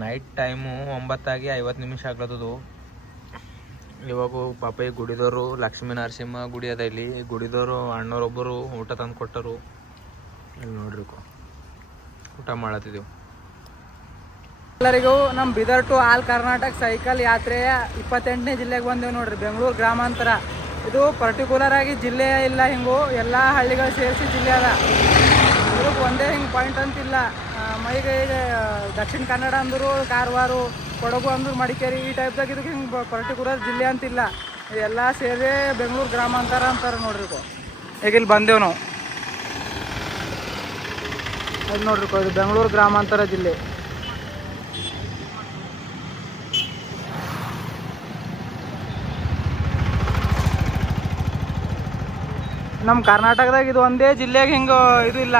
Night time 9:50 ಆಗ್ಲತ್ತದು. ಇವಾಗ ಪಾಪ ಈ ಗುಡಿದವರು ಲಕ್ಷ್ಮೀ ನರಸಿಂಹ ಗುಡಿ ಅದ. ಇಲ್ಲಿ ಗುಡಿದವರು ಅಣ್ಣವರೊಬ್ಬರು ಊಟ ತಂದು ಕೊಟ್ಟರು. ಇಲ್ಲಿ ನೋಡ್ರಿ ಊಟ ಮಾಡತ್ತಿದ್ದೆವು. ಎಲ್ಲರಿಗೂ ನಮ್ಮ Bidar to all Karnataka cycle ಯಾತ್ರೆಯ 28ನೇ ಜಿಲ್ಲೆಗೆ ಬಂದೇವು ನೋಡ್ರಿ, ಬೆಂಗಳೂರು ಗ್ರಾಮಾಂತರ. ಇದು ಪರ್ಟಿಕ್ಯುಲರ್ ಆಗಿ ಜಿಲ್ಲೆ ಇಲ್ಲ, ಹಿಂಗು ಎಲ್ಲ ಹಳ್ಳಿಗಳು ಸೇರಿಸಿ ಜಿಲ್ಲೆ ಅದ. ಇದಕ್ಕೆ ಒಂದೇ ಹಿಂಗೆ ಪಾಯಿಂಟ್ ಅಂತಿಲ್ಲ. ಮೈಗೆ ಈಗ ದಕ್ಷಿಣ ಕನ್ನಡ ಅಂದರು, ಕಾರವಾರ, ಕೊಡಗು ಅಂದ್ರು, ಮಡಿಕೇರಿ, ಈ ಟೈಪ್ದಾಗ ಇದಕ್ಕೆ ಹಿಂಗೆ ಪರ್ಟಿಕ್ಯುಲರ್ ಜಿಲ್ಲೆ ಅಂತಿಲ್ಲ. ಇದೆಲ್ಲ ಸೇರಿ ಬೆಂಗಳೂರು ಗ್ರಾಮಾಂತರ ಅಂತಾರೆ ನೋಡ್ರಿ. ಈಗ ಇಲ್ಲಿ ಬಂದೇವು ನಾವು. ಅದು ನೋಡ್ರಿ ಇದು ಬೆಂಗಳೂರು ಗ್ರಾಮಾಂತರ ಜಿಲ್ಲೆ. ನಮ್ಮ ಕರ್ನಾಟಕದಾಗ ಇದು ಒಂದೇ ಜಿಲ್ಲೆಗೆ ಹಿಂಗೆ ಇದು ಇಲ್ಲ.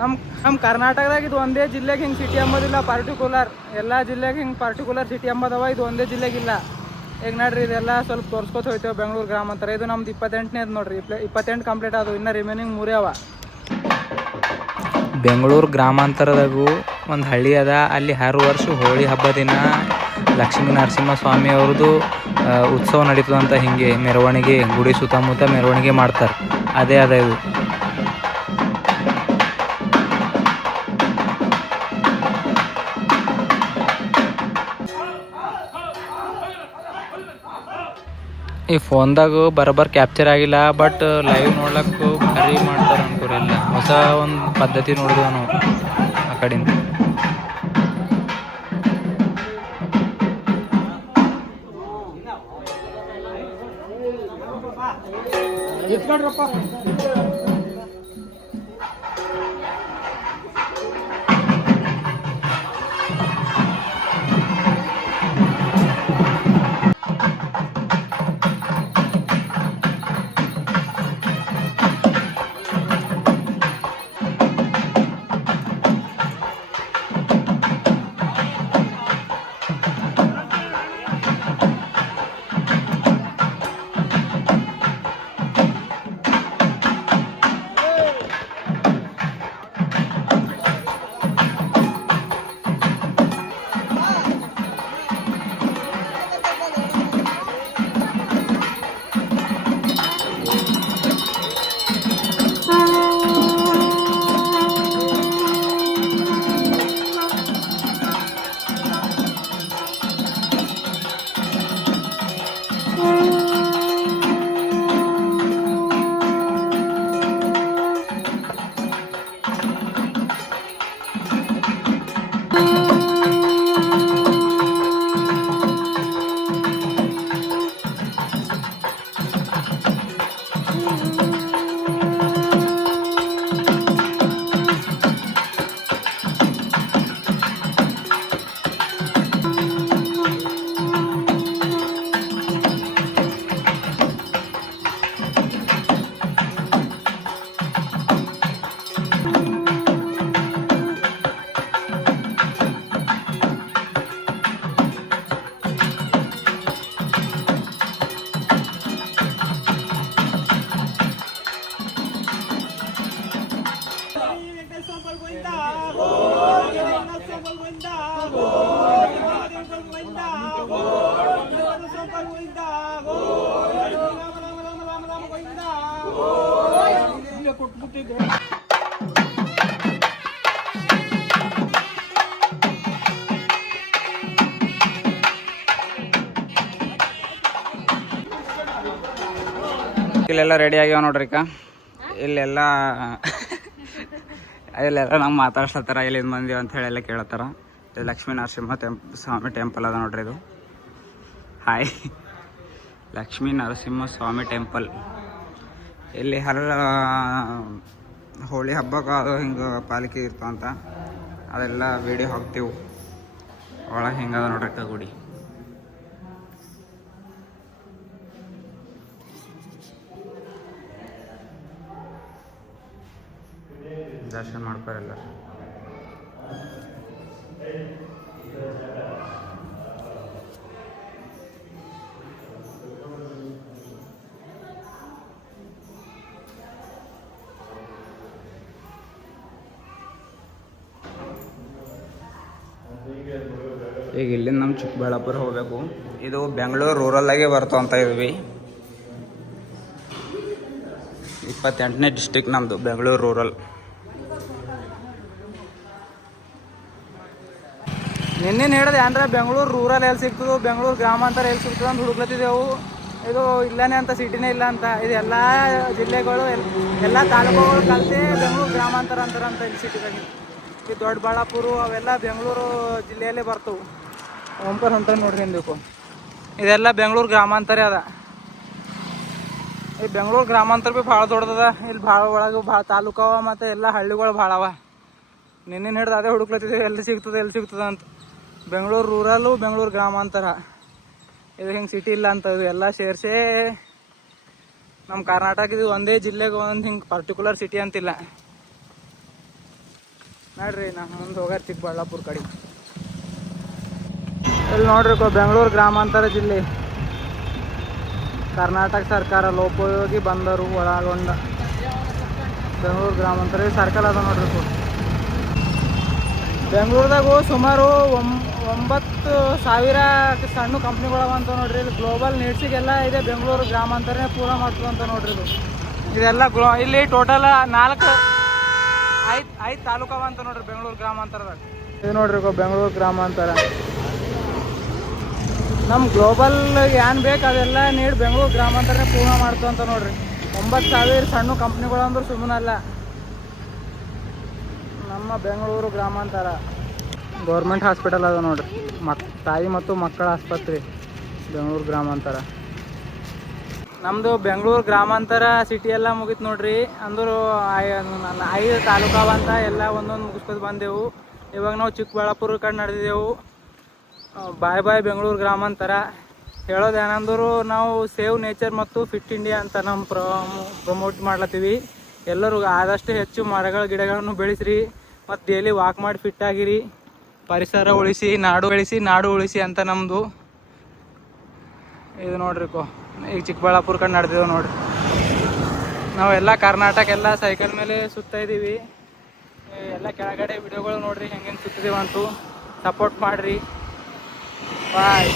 ನಮ್ಮ ಕರ್ನಾಟಕದಾಗ ಇದು ಒಂದೇ ಜಿಲ್ಲೆಗೆ ಹಿಂಗೆ ಸಿಟಿ ಅಂಬೋದಿಲ್ಲ ಪರ್ಟಿಕ್ಯುಲರ್. ಎಲ್ಲ ಜಿಲ್ಲೆಗೆ ಹಿಂಗೆ ಪರ್ಟಿಕ್ಯುಲರ್ ಸಿಟಿ ಅಂಬೋದವ, ಇದು ಒಂದೇ ಜಿಲ್ಲೆಗಿಲ್ಲ. ಈಗ ನೋಡ್ರಿ ಇದೆಲ್ಲ ಸ್ವಲ್ಪ ತೋರ್ಸ್ಕೊತ ಹೋಯ್ತೇವೆ ಬೆಂಗಳೂರು ಗ್ರಾಮಾಂತರ. ಇದು ನಮ್ದು 28ನೇ ಅದು ನೋಡ್ರಿ, 28 ಕಂಪ್ಲೀಟ್ ಅದು, ಇನ್ನು ರಿಮೈನಿಂಗ್ 3 ಅವ. ಬೆಂಗಳೂರು ಗ್ರಾಮಾಂತರದಾಗೂ ಒಂದು ಹಳ್ಳಿ ಅದ. ಅಲ್ಲಿ ಹರ್ ವರ್ಷ ಹೋಳಿ ಹಬ್ಬ ದಿನ ಲಕ್ಷ್ಮೀ ನರಸಿಂಹ ಸ್ವಾಮಿ ಅವ್ರದ್ದು ಉತ್ಸವ ನಡೀತದಂತ. ಹಿಂಗೆ ಮೆರವಣಿಗೆ, ಗುಡಿ ಸುತ್ತಮುತ್ತ ಮೆರವಣಿಗೆ ಮಾಡ್ತಾರೆ. ಅದೇ ಅದ ಇದು. ಈ ಫೋನ್ದಾಗ ಬರೋಬ್ಬರ ಕ್ಯಾಪ್ಚರ್ ಆಗಿಲ್ಲ, ಬಟ್ ಲೈವ್ ನೋಡ್ಲಕ್ಕೆ ಭಾರಿ ಮಾಡ್ತಾರೆ ಅನ್ಕೋರೆಲ್ಲ. ಹೊಸ ಒಂದು ಪದ್ಧತಿ ನೋಡಿದ್ವಿ ನಾವು ಆ ಕಡೆಯಿಂದ. ಇಲ್ಲೆಲ್ಲ ರೆಡಿ ಆಗ್ಯಾವ ನೋಡ್ರಿ. ಇಲ್ಲೆಲ್ಲ ನಮ್ಗೆ ಮಾತಾಡ್ಸ್ಲತ್ತಾರ ಎಲ್ಲಿಂದ ಮಂದಿ ಅಂತ ಹೇಳಿ ಎಲ್ಲ ಕೇಳತ್ತಾರ. ಇದು ಲಕ್ಷ್ಮೀ ನರಸಿಂಹ ಸ್ವಾಮಿ ಟೆಂಪಲ್ ಅದ ನೋಡ್ರಿ. ಇದು ಹಾಯ್ ಲಕ್ಷ್ಮೀ ನರಸಿಂಹ ಸ್ವಾಮಿ ಟೆಂಪಲ್. ಇಲ್ಲಿ ಹೋಳಿ ಹಬ್ಬಕ್ಕೆ ಅದು ಹಿಂಗೆ ಪಾಲಿಕೆ ಇರ್ತಂತ, ಅದೆಲ್ಲ ವಿಡಿಯೋ ಹಾಕ್ತೀವಿ. ಒಳಗೆ ಹಿಂಗದ ನೋಡ್ರಿ ಗುಡಿ. ದರ್ಶನ ಮಾಡ್ಕೊರೆಲ್ಲ. ಈಗ ಇಲ್ಲಿಂದ ನಮ್ಮ ಚಿಕ್ಕಬಳ್ಳಾಪುರ ಹೋಗಬೇಕು. ಇದು ಬೆಂಗಳೂರು ರೂರಲ್ಲಾಗೆ ಬರ್ತಾವಂತ ಇದ್ವಿ. 28ನೇ ಡಿಸ್ಟಿಕ್ ನಮ್ಮದು ಬೆಂಗಳೂರು ರೂರಲ್. ನಿನ್ನೆ ಹೇಳಿದೆ ಅಂದ್ರೆ ಬೆಂಗಳೂರು ರೂರಲ್ ಎಲ್ಲಿ ಸಿಗ್ತದೆ, ಬೆಂಗಳೂರು ಗ್ರಾಮಾಂತರ ಎಲ್ಲಿ ಸಿಗ್ತದೆ ಅಂತ ಹುಡುಕ್ಲತ್ತಿದ್ದೆವು. ಇದು ಇಲ್ಲನೇ ಅಂತ, ಸಿಟಿನೇ ಇಲ್ಲ ಅಂತ. ಇದು ಎಲ್ಲ ಜಿಲ್ಲೆಗಳು ಎಲ್ಲ ತಾಲೂಕುಗಳು ಕಲಿತೆ ಬೆಂಗಳೂರು ಗ್ರಾಮಾಂತರ ಅಂತಾರಂತ ಇಲ್ಲಿ ಸಿಟಿದಾಗಿ. ಈ ದೊಡ್ಡಬಳ್ಳಾಪುರ ಅವೆಲ್ಲ ಬೆಂಗಳೂರು ಜಿಲ್ಲೆಯಲ್ಲೇ ಬರ್ತವೆ. ಒಂಪರ್ ಹೊಂಟ ನೋಡ್ರಿ ಹಿಂದಕ್ಕೂ ಇದೆಲ್ಲ ಬೆಂಗಳೂರು ಗ್ರಾಮಾಂತರ ಅದ. ಈ ಬೆಂಗಳೂರು ಗ್ರಾಮಾಂತರ ಭೀ ಭಾಳ ದೊಡ್ಡದ. ಇಲ್ಲಿ ಭಾಳ ಒಳಗೆ ಭಾಳ ತಾಲೂಕು ಅವ ಮತ್ತು ಎಲ್ಲ ಹಳ್ಳಿಗಳು ಭಾಳ ಅವ. ನಿನ್ನೆ ಹಿಡ್ದು ಅದೇ ಹುಡುಕ್ಲತ್ತಿದ್ದೀವಿ ಎಲ್ಲಿ ಸಿಗ್ತದೆ ಅಂತ. ಬೆಂಗಳೂರು ರೂರಲ್ಲು, ಬೆಂಗಳೂರು ಗ್ರಾಮಾಂತರ, ಇದು ಹಿಂಗೆ ಸಿಟಿ ಇಲ್ಲ ಅಂತ. ಇದು ಎಲ್ಲ ಸೇರಿಸೇ ನಮ್ಮ ಕರ್ನಾಟಕ. ಇದು ಒಂದೇ ಜಿಲ್ಲೆಗೆ ಒಂದು ಹಿಂಗೆ ಪರ್ಟಿಕ್ಯುಲರ್ ಸಿಟಿ ಅಂತಿಲ್ಲ ನೋಡ್ರಿ. ನಮ್ಮ ಮುಂದೆ ಹೋಗಾರ ಚಿಕ್ಕಬಳ್ಳಾಪುರ ಕಡೆ. ಇಲ್ಲಿ ನೋಡ್ರಿ ಬೆಂಗಳೂರು ಗ್ರಾಮಾಂತರ ಜಿಲ್ಲೆ, ಕರ್ನಾಟಕ ಸರ್ಕಾರ ಲೋಕೋಪಯೋಗಿ ಬಂದರು ಒಳಗೊಂಡ ಬೆಂಗಳೂರು ಗ್ರಾಮಾಂತರ ಸರ್ಕಲ್ ಅದ ನೋಡ್ರಿ. ಬೆಂಗಳೂರದಾಗೂ ಸುಮಾರು 9,000 ಸಣ್ಣ ಕಂಪ್ನಿಗಳವ ಅಂತ ನೋಡ್ರಿ. ಇಲ್ಲಿ ಗ್ಲೋಬಲ್ ನೀಡ್ಸಿಗೆಲ್ಲ ಇದೆ ಬೆಂಗಳೂರು ಗ್ರಾಮಾಂತರನೇ ಪೂರ ಮಾಡ್ತದಂತ ನೋಡ್ರಿ. ಇದೆಲ್ಲ ಇಲ್ಲಿ ಟೋಟಲ್ 5 ತಾಲೂಕವ ಅಂತ ನೋಡ್ರಿ ಬೆಂಗಳೂರು ಗ್ರಾಮಾಂತರದಾಗ. ಇದು ನೋಡ್ರಿ ಬೆಂಗಳೂರು ಗ್ರಾಮಾಂತರ. ನಮ್ಮ ಗ್ಲೋಬಲ್ ಏನು ಬೇಕು ಅದೆಲ್ಲ ನೀಡಿ ಬೆಂಗಳೂರು ಗ್ರಾಮಾಂತರನೇ ಪೂರ್ಣ ಮಾಡ್ತಂತ ನೋಡ್ರಿ. 9,000 ಸಣ್ಣ ಕಂಪ್ನಿಗಳು ಅಂದ್ರೆ ಸುಮ್ಮನಲ್ಲ. ನಮ್ಮ ಬೆಂಗಳೂರು ಗ್ರಾಮಾಂತರ ಗೌರ್ಮೆಂಟ್ ಹಾಸ್ಪಿಟಲ್ ಅದ ನೋಡ್ರಿ, ತಾಯಿ ಮತ್ತು ಮಕ್ಕಳ ಆಸ್ಪತ್ರೆ ಬೆಂಗಳೂರು ಗ್ರಾಮಾಂತರ. ನಮ್ಮದು ಬೆಂಗಳೂರು ಗ್ರಾಮಾಂತರ ಸಿಟಿ ಎಲ್ಲ ಮುಗೀತು ನೋಡ್ರಿ. ಅಂದರೂ 5 ತಾಲೂಕವ ಅಂತ ಎಲ್ಲ ಒಂದೊಂದು ಮುಗಿಸ್ಕೊಂಡು ಬಂದೆವು. ಇವಾಗ ನಾವು ಚಿಕ್ಕಬಳ್ಳಾಪುರ ಕಡೆ ನಡೆದಿದ್ದೆವು. ಬಾಯ್ ಬೆಂಗಳೂರು ಗ್ರಾಮಾಂತರ. ಹೇಳೋದೇನಂದ್ರು ನಾವು ಸೇವ್ ನೇಚರ್ ಮತ್ತು ಫಿಟ್ ಇಂಡಿಯಾ ಅಂತ ನಮ್ಮ ಪ್ರಮೋಟ್ ಮಾಡ್ಲತ್ತೀವಿ. ಎಲ್ಲರೂ ಆದಷ್ಟು ಹೆಚ್ಚು ಮರಗಳ ಗಿಡಗಳನ್ನು ಬೆಳೆಸ್ರಿ ಮತ್ತು ಡೈಲಿ ವಾಕ್ ಮಾಡಿ ಫಿಟ್ ಆಗಿರಿ. ಪರಿಸರ ಉಳಿಸಿ ನಾಡು ಉಳಿಸಿ ಅಂತ ನಮ್ಮದು. ಇದು ನೋಡ್ರಿ ಈಗ ಚಿಕ್ಕಬಳ್ಳಾಪುರ ಕಡೆ ನಡೆದಿದ್ದೇವೆ ನೋಡ್ರಿ. ನಾವೆಲ್ಲ ಕರ್ನಾಟಕ ಎಲ್ಲ ಸೈಕಲ್ ಮೇಲೆ ಸುತ್ತಾ ಇದ್ದೀವಿ. ಎಲ್ಲ ಕೆಳಗಡೆ ವಿಡಿಯೋಗಳು ನೋಡ್ರಿ ಹೆಂಗೆ ಸುತ್ತಿದ್ದೀವಂತೂ. ಸಪೋರ್ಟ್ ಮಾಡಿರಿ. ಬಾಯ್.